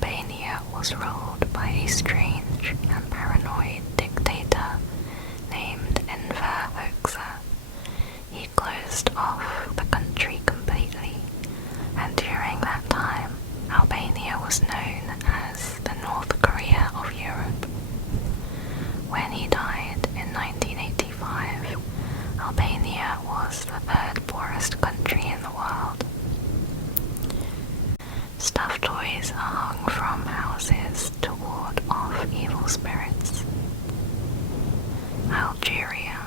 Albania was ruled by a strange and paranoid dictator named 𝐩𝐭.𝟏. He closed off the country completely, and during that time, Albania was known as the North Korea of Europe. When he died in 1985, Albania was the third poorest country in the world. Stuffed toys are hung from houses to ward off evil spirits. Algeria.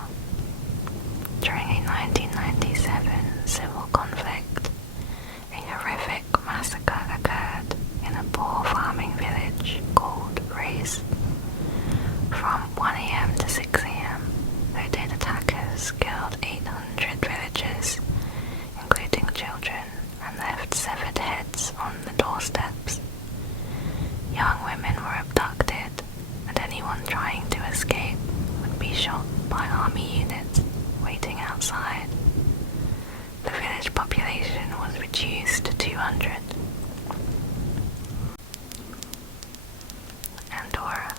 During a 1997 civil conflict, a horrific massacre occurred in a poor farming village called 𝙩𝙤𝙢. From 1 a.m. to 6 a.m., hooded attackers killed 800 villagers, including children, and left severed heads on the doorsteps. Young women were abducted, and anyone trying to escape would be shot by army units waiting outside. The village population was reduced to 200. Andorra.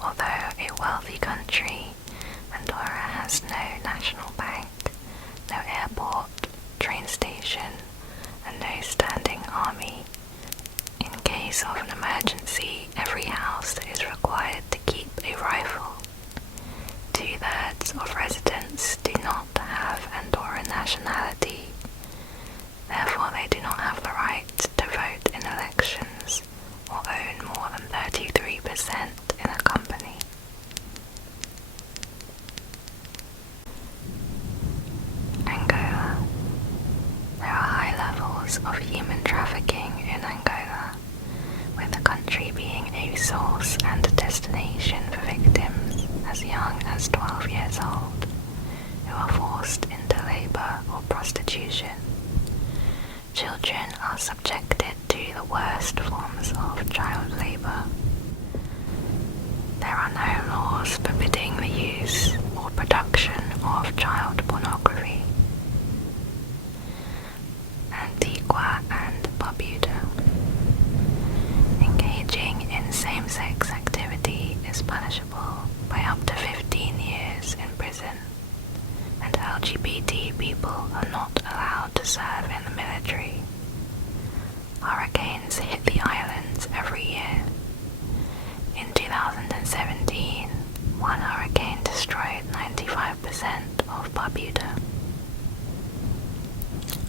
Although a wealthy country, Andorra has no national bank, no airport, train station, and no standing army. In case of an emergency, every house is required to keep a rifle. 2/3 of residents do not have Andorran nationality. Therefore, they do not have the right to vote in elections or own more than 33% in a company. Angola. There are high levels of human trafficking in Angola, with the country being a source and a destination for victims as young as 12 years old, who are forced into labor or prostitution. Children are subjected to the worst forms of child labor. There are no laws forbidding the use or production of child pornography. Antigua and Barbuda. Engaging in same-sex activity is punishable by up to 15 years in prison, and LGBT people are not allowed to serve in the military. Hurricanes hit the islands every year. In 2017, one hurricane destroyed 95% of Barbuda.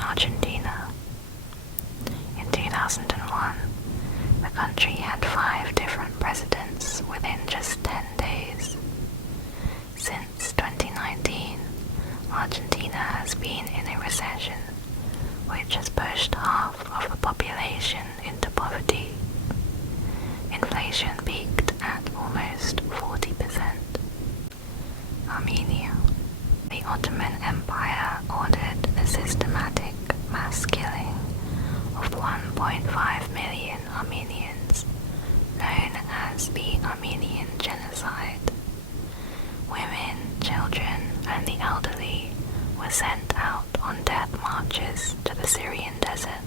Argentina. In 2001, the country had 5 different presidents within just 10 days. Since 2019, Argentina has been in a recession, which has pushed half of the population into poverty. Inflation peaked at almost 40%. Armenia. The Ottoman Empire ordered the systematic mass killing of 1.5 million Armenians, known as the Armenian Genocide. Women, children, and the elderly were sent out on death marches to the Syrian desert,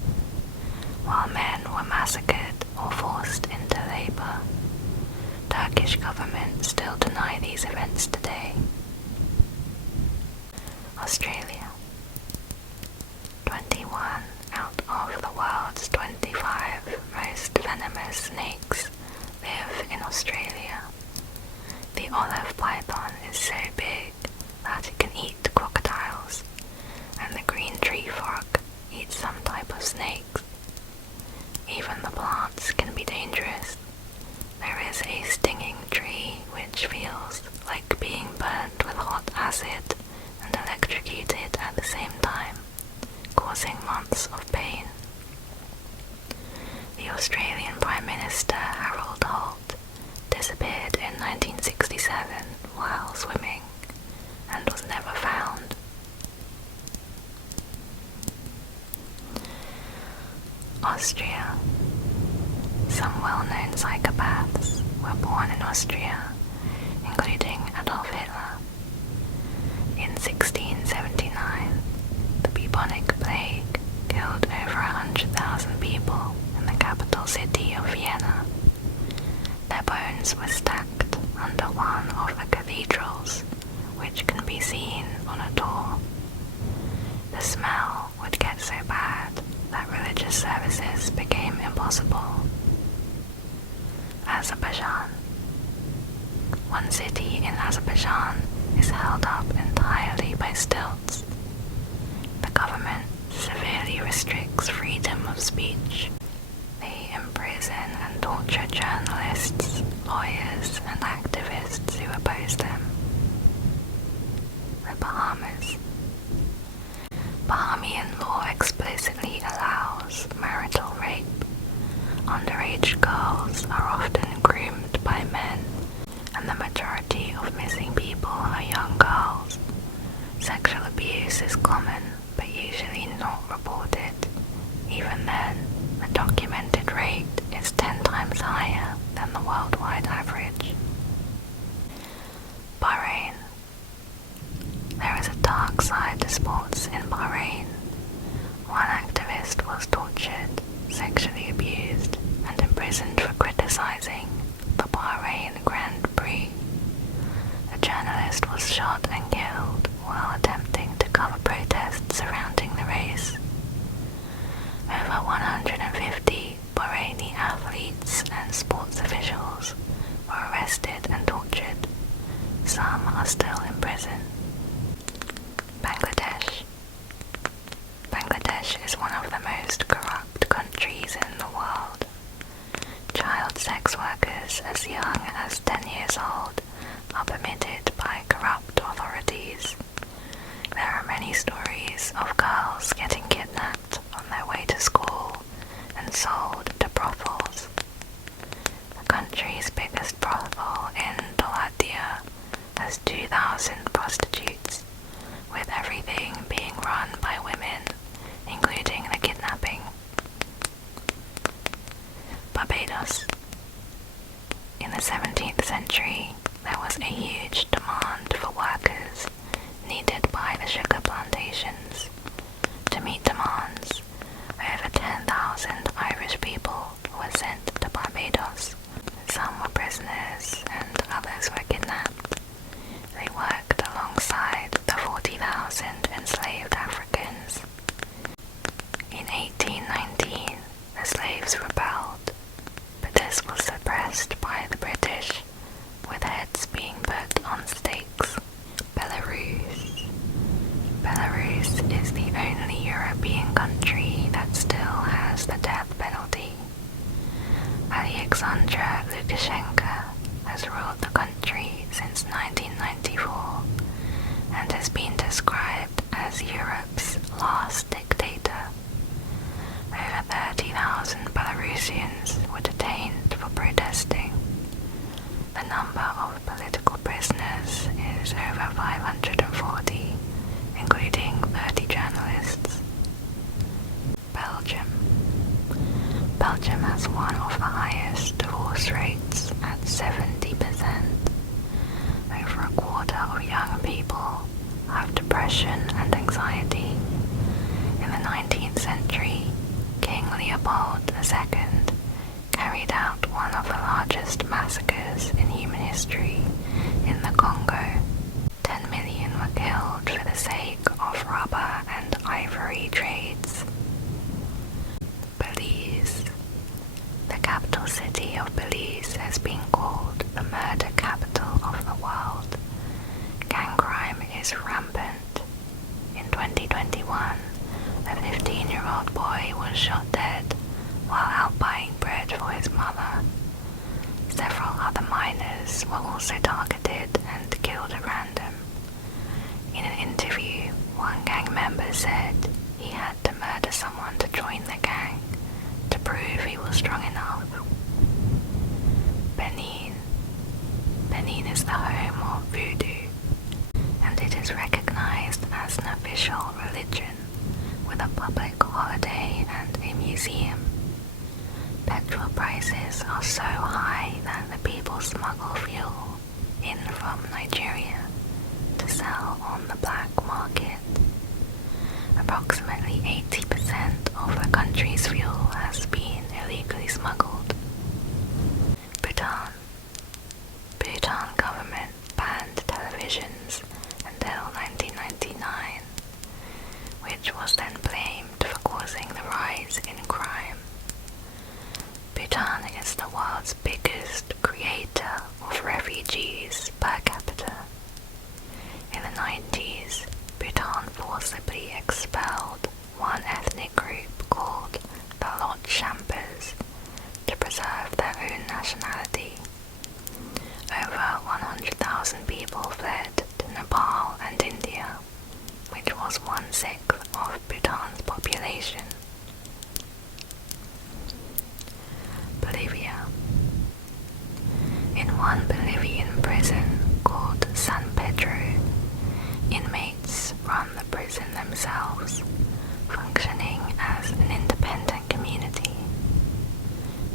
while men were massacred or forced into labor. Turkish government still deny these events today. Australia. 21 out of the world's 25 most venomous snakes live in Australia. The olive python is so big that it can eat crocodiles, and the green tree frog eats some type of snakes. Even the plants can be dangerous. There is a stinging tree which feels like being burned with hot acid and electrocuted at the same time, causing months of pain. The Australian Prime Minister Harold Holt disappeared in 1967 while swimming and was never found. Austria. Some well-known psychopaths were born in Austria, including Adolf Hitler. In 1679, the bubonic plague killed over 100,000 people in the capital city possible. Azerbaijan. One city in Azerbaijan is held up entirely by stilts. The government severely restricts freedom of speech. They imprison and torture journalists, lawyers, and activists who oppose them. The Bahamas. Bahamian law explicitly allows marital rape. Underage girls are often groomed by men, and the majority of missing people are young girls. Sexual abuse is common, but usually not reported. Even then, the documented rate is 10 times higher than the worldwide average. Bahrain. There is a dark side to sports in Bahrain. One activist was tortured, sexually abused, and imprisoned for criticizing the Bahrain Grand Prix. A journalist was shot and killed while attempting to cover protests surrounding the race. Over 150 Bahraini athletes and sports officials were arrested and tortured. Some are still in prison. Bangladesh. Bangladesh is one of the most corrupt countries in the world. Child sex workers as young as 10 years old are permitted by corrupt authorities. There are many stories of girls getting kidnapped on their way to school and sold to brothels. The country's biggest brothel in Doladia has 2,000 prostitutes, with everything being run by women, including the kidnapping. Barbados. In the 17th century, there was a huge demand for workers needed by the sugar plantations. To meet demands, over 10,000 Irish people were sent to Barbados. Some were prisoners and others were kidnapped. They worked alongside the 40,000 enslaved Africans. In 1819, the slaves rebelled, but this was suppressed by the British, with heads being put on stakes. Belarus. Belarus is the only European country that still has the death penalty. 𝐩𝐭 𝙦𝙢𝙢𝙢𝙢 has ruled the country since 1994 and has been described as Europe's last dictator. Over 30,000 Belarusians were detained for protesting. The number of political prisoners is over 540, including 30 journalists. Belgium. Belgium has one of the highest divorce rates at 70%. Over a quarter of young people have depression and anxiety. In the 19th century, King Leopold II carried out one of the largest massacres in human history in the Congo. 10 million were killed for the sake of rubber and ivory trades. Belize. The capital city of Belize has been called the murder capital of the world. Gang crime is rampant. In 2021, a 15-year-old boy was shot dead while out buying bread for his mother. Several other minors were also targeted and killed at random. In an interview, one gang member said he had to murder someone to join the gang to prove he was strong enough. Benin. Benin is the home of voodoo, and it is recognized as an official religion with a public holiday and a museum. Petrol prices are so high that the people smuggle fuel in from Nigeria to sell on the black market. Approximately 80% of the country's fuel has been illegally smuggled. Bhutan. Bhutan government banned televisions until 1999, which was then blamed for causing the rise in crime. 1990s, Bhutan forcibly expelled one ethnic group called the 𝐩𝐭 to preserve their own nationality. Over 100,000 people fled to Nepal and India, which was 1/6 of Bhutan's population. Bolivia. In one Bolivian prison called San Pedro, inmates run the prison themselves, functioning as an independent community.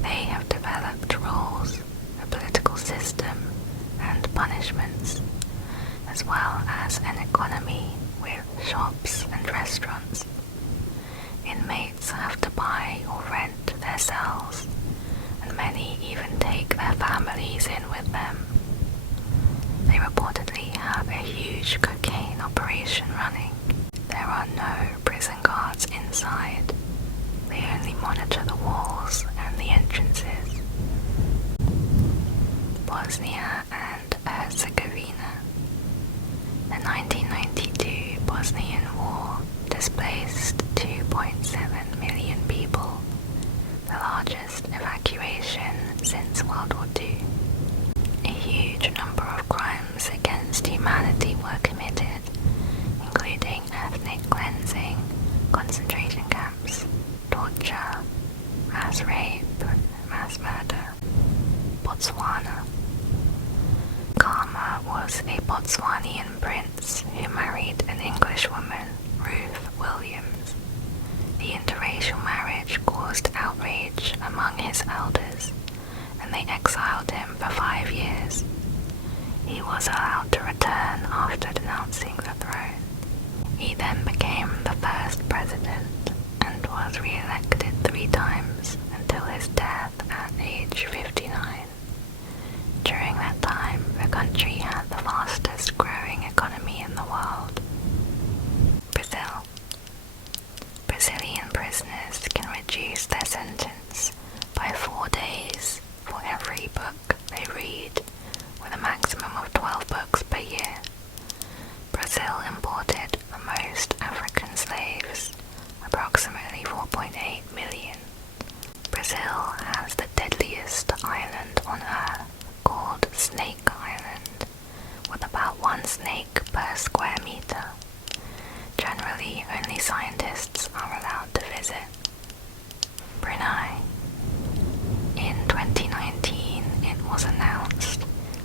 They have developed rules, a political system, and punishments, as well as an economy with shops and restaurants. Inmates have to buy or rent their cells, and many even take their families in with them. They reportedly have a huge cocaine operation running. There are no prison guards inside. They only monitor the walls and the entrances. Bosnia and Herzegovina. The 1992 Bosnian War displaced 2.7 million people, the largest evacuation since World War II. A huge number of crimes against humanity were committed, including ethnic cleansing, concentration camps, torture, mass rape, mass murder. Botswana. Khama was a Botswanian prince who married an English woman, Ruth Williams. The interracial marriage caused outrage among his elders, and they exiled him for 5 years. He was allowed to return after denouncing the throne. He then became the first president and was re-elected 3 times until his death at age 59. During that time, the country had the fastest growing economy in the world. Brazil. Brazilian prisoners can reduce their sentence by 4 days for every book they read, with a maximum of 12 books per year. Brazil imported the most African slaves, approximately 4.8 million. Brazil has the deadliest island on Earth, called Snake Island, with about 1 snake per square meter. Generally, only scientists are allowed to visit. Brunei. In 2019, it was announced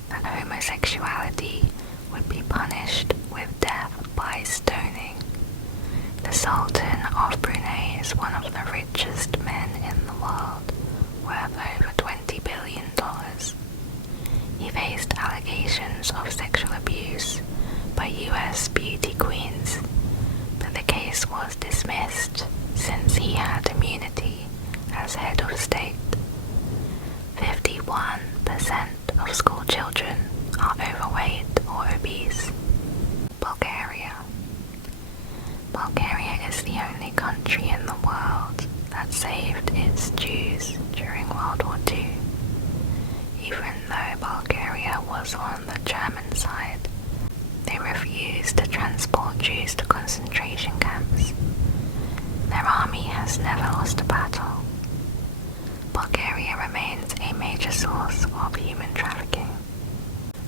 that homosexuality would be punished with death by stoning. The Sultan of Brunei is one of the richest men in the world, worth over $20 billion. He faced allegations of sexual abuse by US beauty queens, but the case was dismissed since he had immunity as head of state. 51% of school children are overweight or obese. Bulgaria. Bulgaria is the only country in the world that saved its Jews during World War II. Even though Bulgaria was on the German side, they refused to transport Jews to concentration camps. Their army has never lost a battle. Bulgaria remains a major source of human trafficking.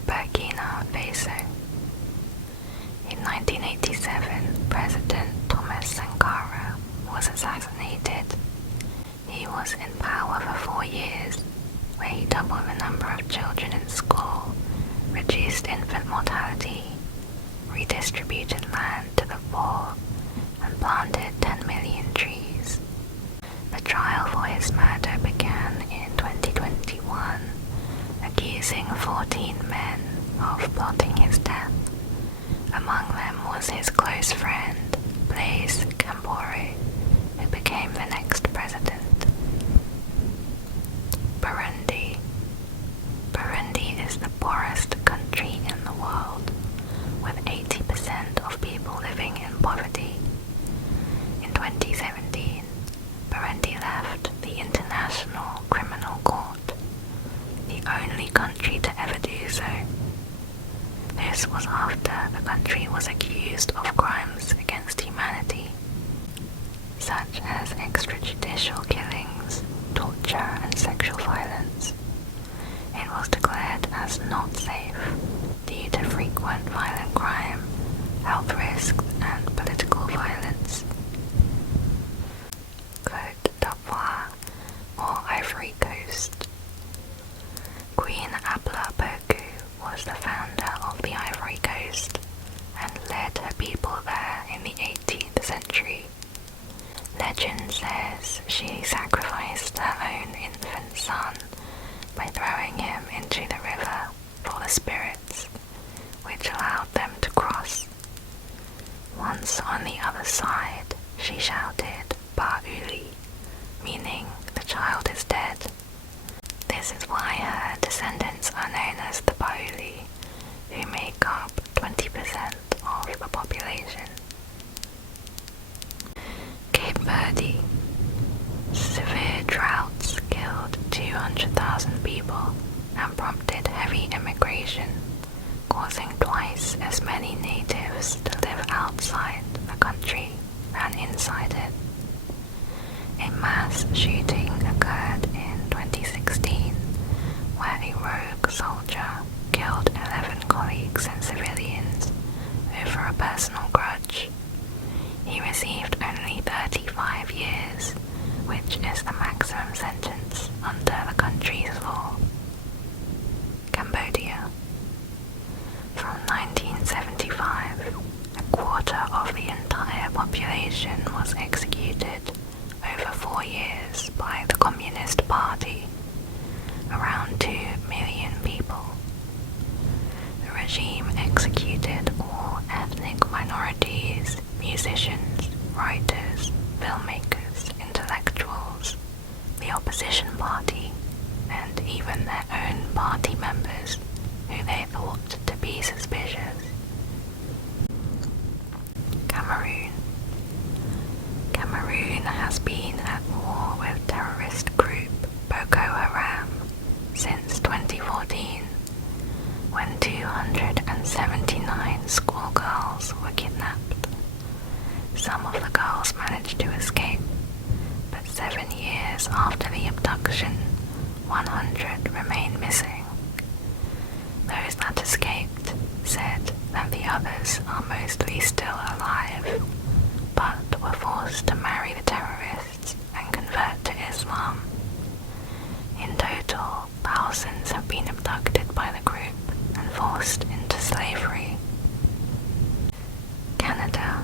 Burkina Faso. In 1987, President Thomas Sankara was assassinated. He was in power for 4 years, where he doubled the number of children in school, reduced infant mortality, redistributed land to the poor, and planted 10 million trees. The trial for his murder began in 2021, accusing 14 men of plotting his death. Among them was his close friend, Blaise Compaoré, who became the next president. Burundi. Burundi is the poorest country in the world, with 80% of people living in poverty. In 2017, Burundi left the International Criminal Court, the only country to ever do so. This was after the country was accused of crimes against humanity, such as extrajudicial killings, torture, and sexual violence. It was declared as not safe due to frequent violent crime, health risks, and political violence. 𝐩𝐭.𝟏, or Ivory Coast. Queen 𝐩𝐭 was the founder of the Ivory Coast and led her people there in the 18th century. Legend says she sacrificed her own infant son by throwing him into the river for the spirits, which allowed them to cross. Once on the other side, she shouted 𝐻𝐻, meaning the child is dead. This is why her descendants are known as the 𝐻𝐻, who make up 20% of the population. Cape Verde. Severe droughts killed 200,000 people and prompted heavy immigration, causing twice as many natives to live outside the country than inside it. A mass shooting occurred in 2016 where a rogue soldier killed 11 colleagues and civilians over a personal grudge. He received only 35 years, which is the maximum sentence under the country's law. Cambodia. From 1975, a quarter of the entire population was executed over 4 years by the Communist Party, around 2 million people. The regime executed all ethnic minorities, musicians, writers, filmmakers, intellectuals, the opposition party, and even their own party members who they thought to be suspicious. Cameroon. Cameroon has been at war with terrorist group Boko Haram since 2014, when 279 schoolgirls were kidnapped. Some of the girls managed to escape, but 7 years after the abduction, 100 remain missing. Those that escaped said that the others are mostly still alive, but were forced to marry the terrorists and convert to Islam. In total, thousands have been abducted by the group and forced into slavery. Canada.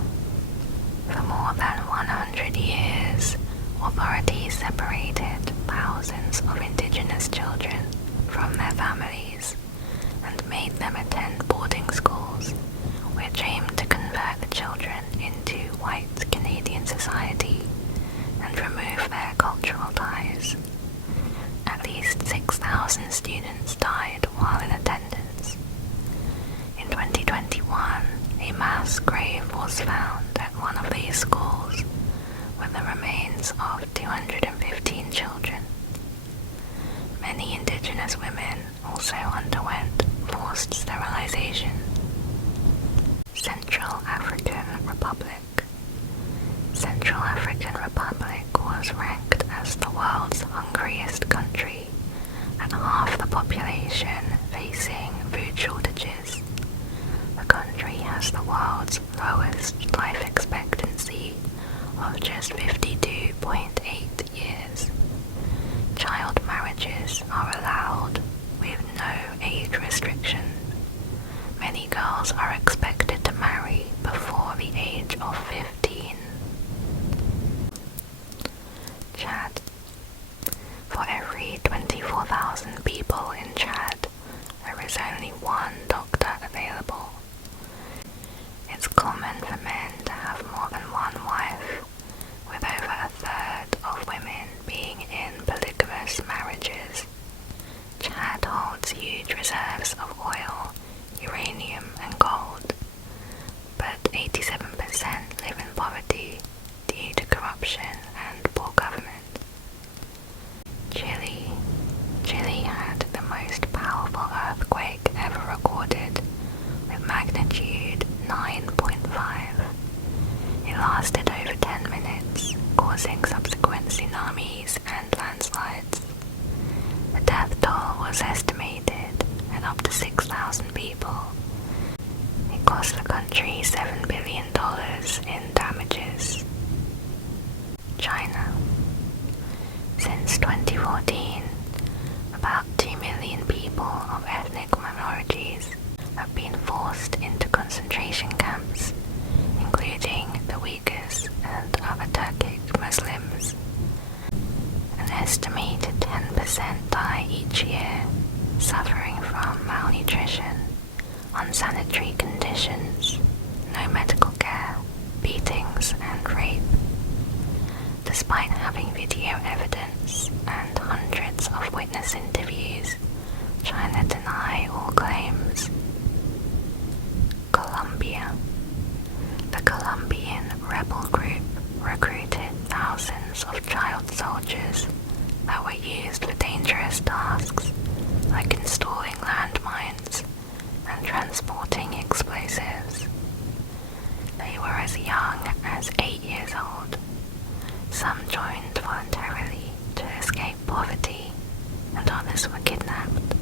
For more than 100 years, authorities separated thousands of Indigenous children from their families and made them attend boarding schools, which aimed to convert the children into white Canadian society and remove their cultural ties. At least 6,000 students died while in attendance. In 2021, a mass grave was found at one of these schools with the remains of 215 children. Many Indigenous women also underwent forced sterilization. Central African Republic. Central African Republic was ranked as the world's hungriest country, and half the population facing food shortages. The country has the world's lowest life expectancy of just 52.8 years. Child marriages are allowed with no age restriction. Many girls are expected to marry before the age of 15. Chad. For every 24,000 people in Chad, there is only one doctor available. It's common for men to have more than one wife, with over a third of women being in polygamous marriages. Chad holds huge reserves of oil, uranium, and gold, but 87% live in 5% die each year, suffering from malnutrition, unsanitary conditions, no medical care, beatings, and rape. Despite having video evidence and hundreds of witness interviews, China deny all claims. Colombia. The Colombian rebel group recruited thousands of child soldiers that were used for dangerous tasks like installing landmines and transporting explosives. They were as young as 8 years old. Some joined voluntarily to escape poverty, and others were kidnapped.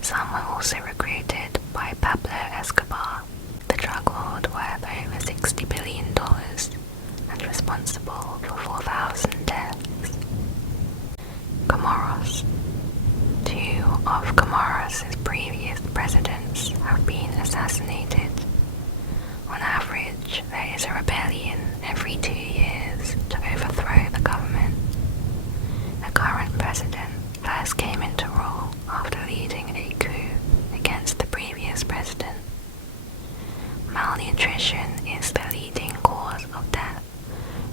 Some were also recruited by Pablo Escobar, the drug lord worth over $60 billion and responsible for 4,000 deaths. Comoros. 2 of Comoros's previous presidents have been assassinated. On average, there is a rebellion every 2 years to overthrow the government. The current president first came into rule after leading a coup against the previous president. Malnutrition is the leading cause of death,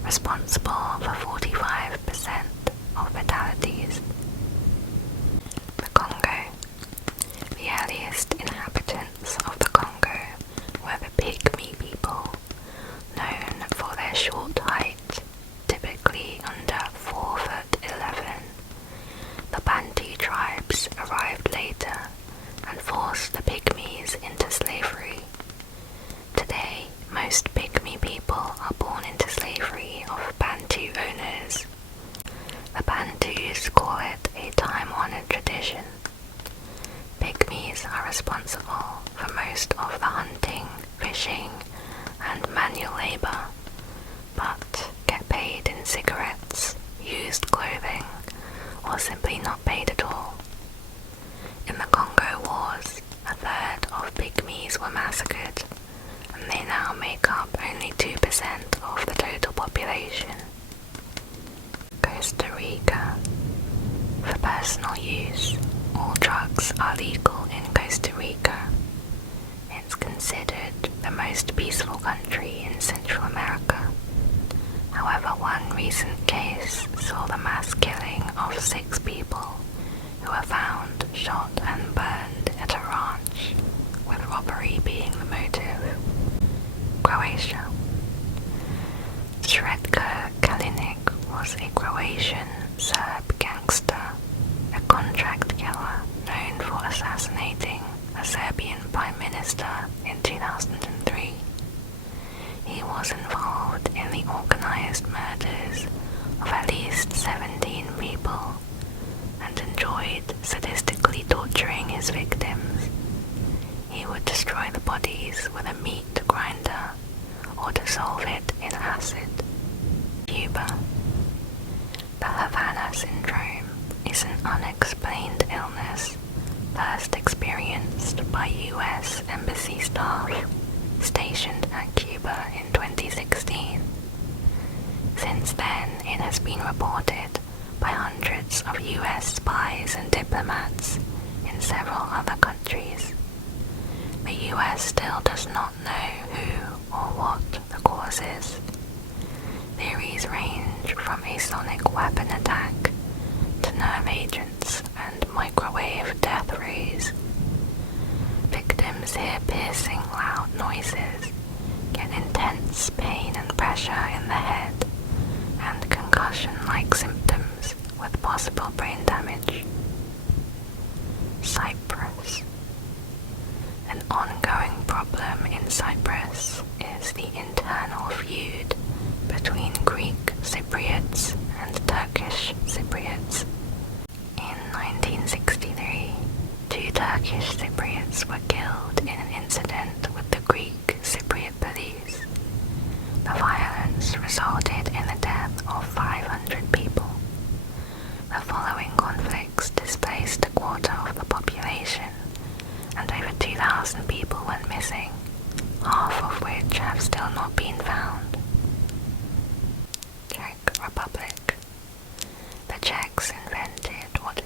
responsible for 45% of fatalities. The Congo. The earliest inhabitants of the Congo were the Pygmy people, known for their short height, typically under 4'11". The Bantu tribes arrived later and forced the Pygmies into slavery. Today, most Pygmy people are born into slavery of Bantu owners. The Bantus call it a time-honored tradition. Pygmies are responsible for most of the hunting, fishing, and manual labor, but get paid in cigarettes, used clothing, or simply not paid at all. In the Congo Wars, a third of Pygmies were massacred, and they now make up only 2% of the total population. Costa Rica. For personal use, all drugs are legal in Costa Rica. It's considered the most peaceful country in Central America. However, one recent case saw the mass killing of 6 people who were found shot and burned at a ranch, with robbery being the motive. Croatia. 𝐩𝐭.𝟏 was a Croatian Serb gangster, a contract killer known for assassinating a Serbian Prime Minister in 2003. He was involved in the organized murders of at least 17 people and enjoyed sadistically torturing his victims. He would destroy the bodies with a meat grinder or dissolve it in acid. Cuba. The Havana syndrome is an unexplained illness first experienced by U.S. embassy staff stationed at Cuba in 2016. Since then, it has been reported by hundreds of U.S. spies and diplomats in several other countries. The U.S. still does not know who or what the cause is. Theories range from a sonic weapon attack to nerve agents and microwave death rays. Victims hear piercing loud noises, get intense pain and pressure in the head, and concussion-like symptoms with possible brain damage. Cyprus. An ongoing problem in Cyprus is the internal feud between Greek Cypriots and Turkish Cypriots. In 1963, 2 Turkish Cypriots were killed in an incident with the Greek Cypriot police. The violence resulted in the death of 500 people. The following conflicts displaced a quarter of the population, and over 2,000 people went missing, half of which have still not been found. Czech Republic. The Czechs invented what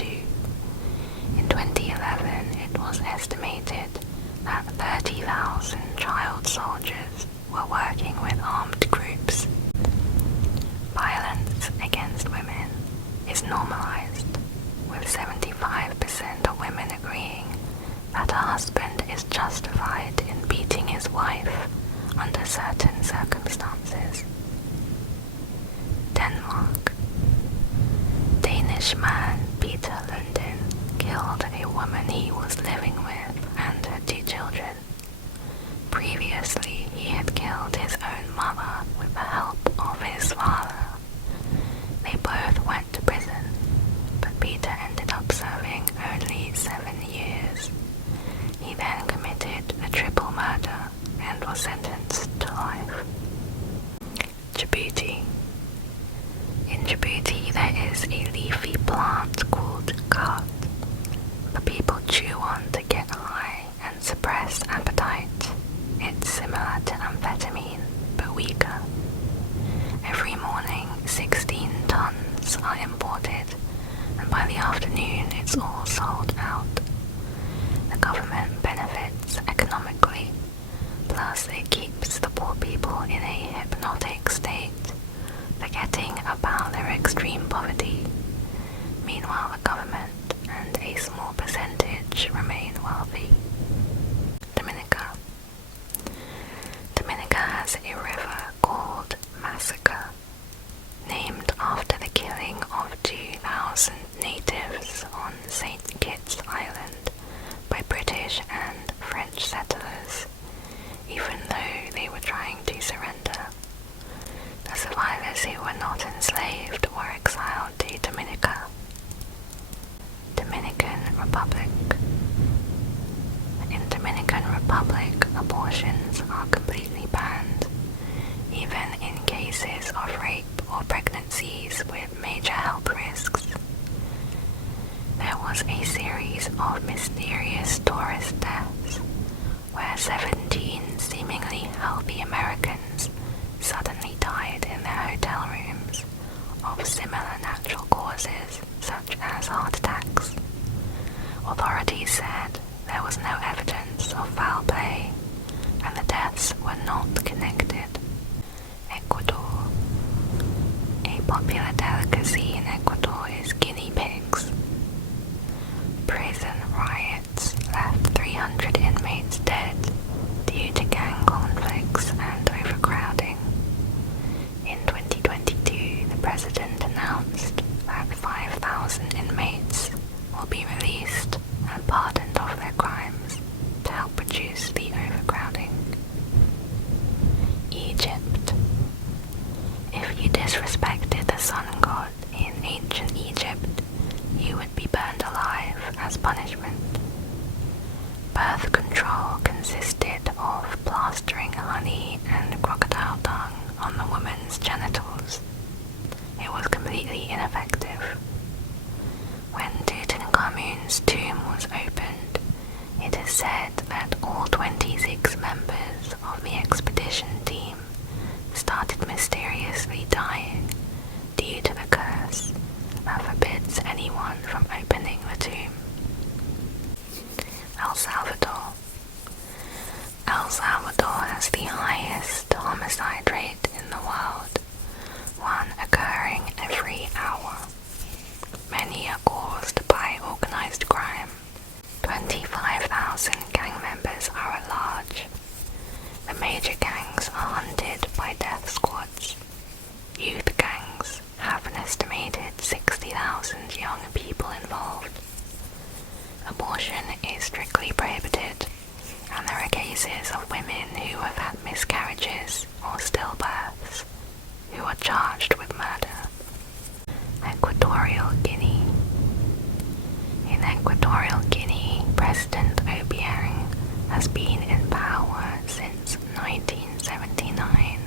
II. In 2011, it was estimated that 30,000 child soldiers were working with armed groups. Violence against women is normalized, with 75% of women agreeing that a husband is justified in beating his wife under certain circumstances. Denmark. Danish man Peter Lundin killed a woman he was living with and her 2 children. Previously, he had killed his own mother with the help of his father. They both went to prison, but Peter ended up serving only 7 years. He then committed a triple murder and was sentenced to life. Djibouti. In Djibouti, there is a leafy plant called 𝐩𝐭. The people chew on to get high and suppress appetite. It's similar to amphetamine, but weaker. Every morning, 16 tons are imported, and by the afternoon, it's all sold out. The government benefits economically, plus it keeps the poor people in a hypnotic state, forgetting about their extreme poverty. Meanwhile, the government and a small percentage remain wealthy. Dominica. Dominica has a river called Massacre, named after the killing of 2,000 natives on St. Kitts Island by British and French settlers, even though they were trying to surrender. The survivors who were not enslaved were exiled to Dominica. Dominican Republic. In Dominican Republic, abortions are completely banned, even in cases of rape or pregnancies with major health risks. There was a series of mysterious tourist deaths, where 17 seemingly healthy Americans suddenly died in their hotel rooms of similar natural causes such as heart attacks. Authorities said there was no evidence of foul play and the deaths were not connected. Ecuador. A popular delicacy in Ecuador is guinea pigs. Prison riots left 300 inmates dead due to gang conflicts and overcrowding. In 2022, the president announced that 5,000 inmates will be released and pardoned of their crimes to help reduce the overcrowding. Egypt. If you disrespected the sun god in ancient Egypt, you would be burned alive as punishment. Birth control consisted of plastering honey and crocodile dung on the woman's genitals. It was completely ineffective. When Tutankhamun's tomb was opened, it is said that all 26 members of the expedition team started mysteriously dying due to the curse that forbids anyone from opening the tomb. El Salvador. El Salvador has the highest homicide rate in the world, one occurring every hour. Many are caused by organized crime. 25,000 gang members are at large. The major gangs are hunted by death squads. Youth gangs have an estimated 60,000 young people involved. Abortion is strictly prohibited, and there are cases of women who have had miscarriages or stillbirths who are charged with murder. Equatorial Guinea. In Equatorial Guinea, President 𝐩𝐭𝟏 has been in power since 1979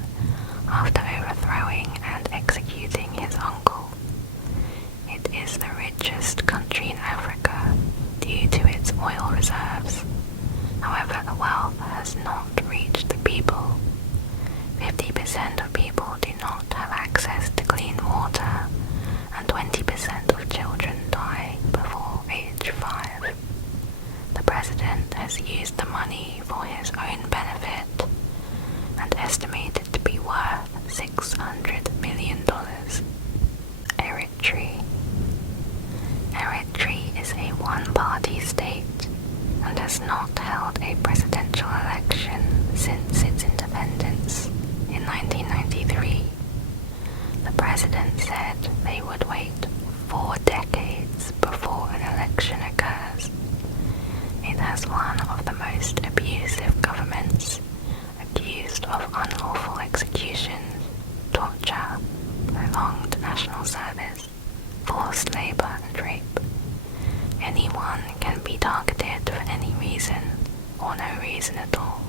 after overthrowing and executing his uncle. It is the richest country in Africa due to its oil reserves. However, the wealth has not reached the people. 50% of people do not have access to clean water, and 20% of children die before president has used the money for his own benefit and estimated to be worth $600 million. Eritrea. Eritrea is a one-party state and has not held a presidential election since its independence in 1993. The president said they would wait 4 decades before an election occurs. It has one of the most abusive governments, accused of unlawful executions, torture, prolonged national service, forced labor and rape. Anyone can be targeted for any reason or no reason at all,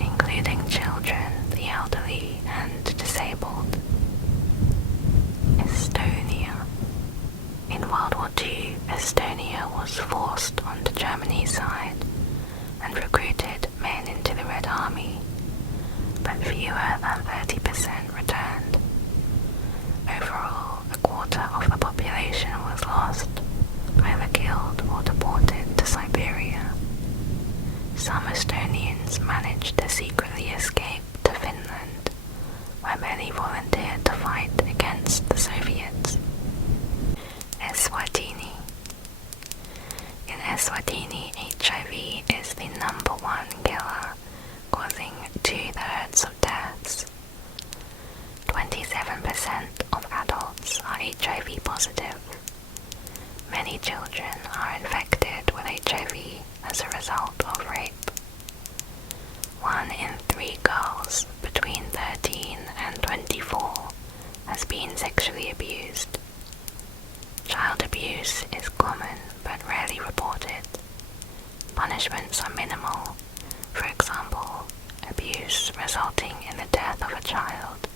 including children, the elderly, and disabled. Estonia. In World War II, Estonia was forced onto Germany's side and recruited men into the Red Army, but fewer than 30% returned. Overall, a quarter of the population was lost, either killed or deported to Siberia. Some Estonians managed to secretly escape to Finland, where many volunteered to fight against the Soviets. Eswatini. In Eswatini, HIV is the #1 killer, causing 2/3 of deaths. 27% of adults are HIV positive. Many children are infected with HIV as a result of rape. 1 in 3 girls between 13 and 24 has been sexually abused. Child abuse is common but rarely reported. Punishments are minimal. For example, abuse resulting in the death of a child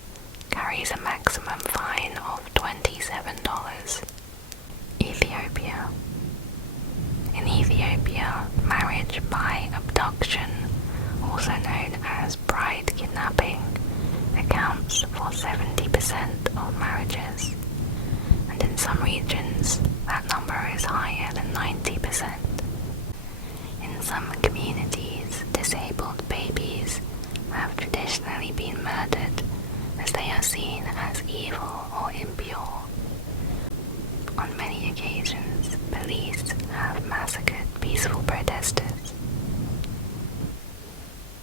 carries a maximum fine of $27. Ethiopia. In Ethiopia, marriage by abduction, also known as bride kidnapping, accounts for 70% of marriages, and in some regions that number is higher than 90%. In some communities, disabled babies have traditionally been murdered as they are seen as evil or impure. On many occasions, police have massacred peaceful protesters.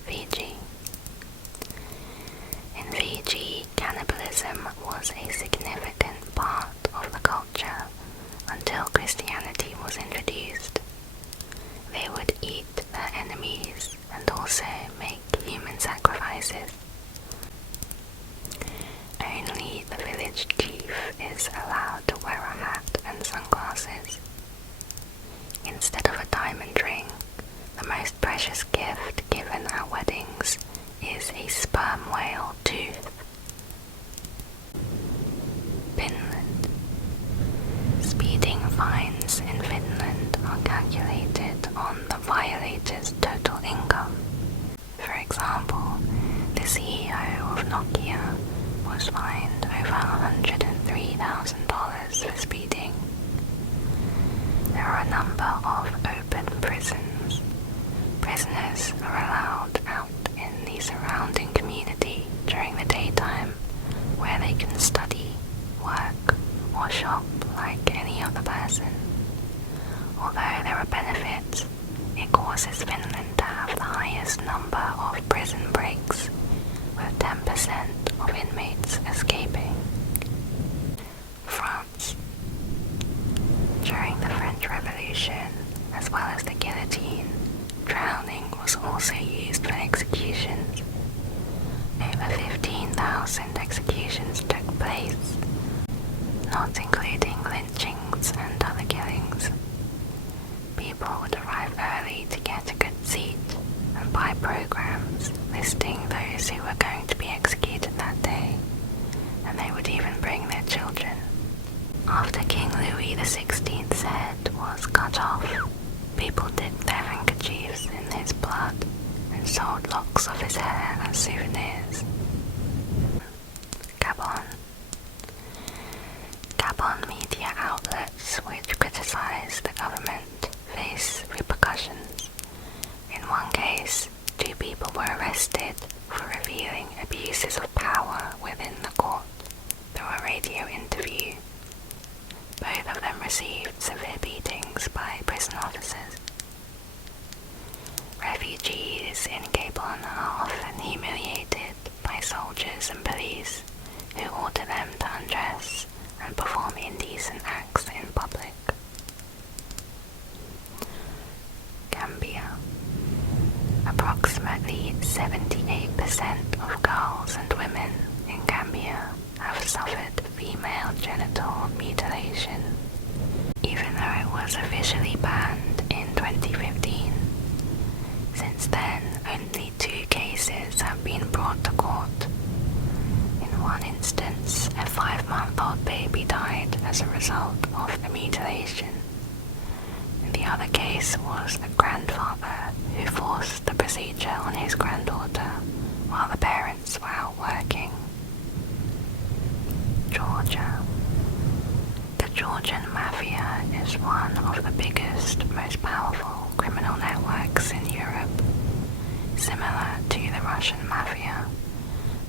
Fiji. In Fiji, cannibalism was a significant part of the culture until Christianity was introduced. They would eat their enemies and also make human sacrifices. Only the village chief is allowed to wear a hat and sunglasses. Instead of a diamond ring, the most precious gift given at weddings is a sperm whale tooth. Finland. Speeding fines in Finland are calculated on the violator's total income. For example, the CEO of Nokia was fined over $103,000 for speeding. There are a number of open prisons. Prisoners are allowed out in the surrounding community during the daytime, where they can study, work, or shop like any other person. Although there are benefits, it causes Finland to have the highest number of prison breaks, with 10% of inmates escaping. France. During the French Revolution, as well as the guillotine, drowning was also used for executions. Over 15,000 executions took place, not including lynchings and other killings. People would arrive early to get a good seat and buy programs listing those who were going to be executed that day, and they would even bring their children. After King Louis XVI's head was cut off, people dipped their handkerchiefs in his blood and sold locks of his hair as souvenirs. Gabon. Gabon media outlets which criticize the government face repercussions by prison officers. Refugees in 𝐩𝐭 are often humiliated by soldiers and police who order them to undress and perform indecent acts in public. Gambia. Approximately 78% of girls and women in Gambia have suffered female genital mutilation, even though it was officially banned in 2015. Since then, only 2 cases have been brought to court. In one instance, a 5-month-old baby died as a result of the mutilation. The other case was a grandfather who forced the procedure on his granddaughter while the parents were out working. Georgia. The Georgian Mafia is one of the biggest, most powerful criminal networks in Europe. Similar to the Russian Mafia,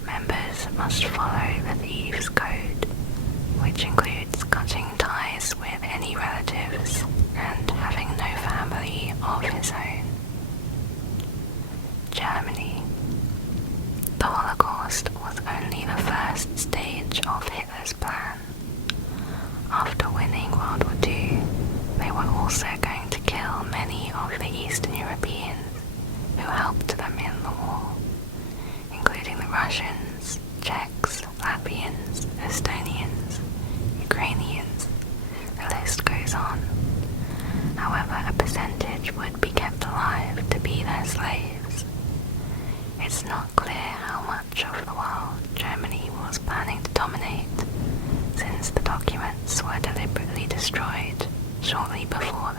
members must follow the thieves' code, which includes cutting ties with any relatives and having no family of his own. Germany. The Holocaust was only the first stage of Hitler's plan. After winning World War II, they were also going to kill many of the Eastern Europeans who helped them in the war, including the Russians, Czechs, Latvians, Estonians, Ukrainians. The list goes on. However, a percentage would be kept alive to be their slaves. It's not clear how much of the world Germany was planning to dominate, since the documents were deliberately destroyed shortly before